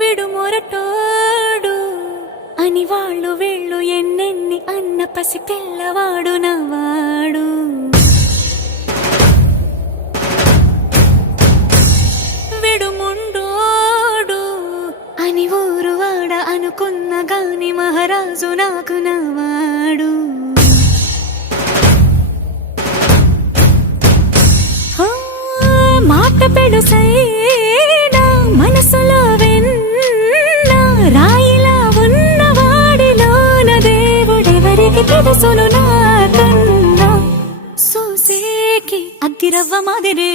విడు మొరటోడు అని వాళ్ళు వీళ్ళు ఎన్నెన్ని అన్న పసి పిల్లవాడు నవాడు. విడు ముండోడు అని ఊరు వాడ అనుకున్న గాని మహారాజు నాకు నవాడు. మాట పెడుసైనా మనసులో వెన్న రాయిలా ఉన్నవాడిలోన దేవుడెవరికి తెలుసును నాకన్నా. సూసేకి అగ్గిరవ్వ మాదిరే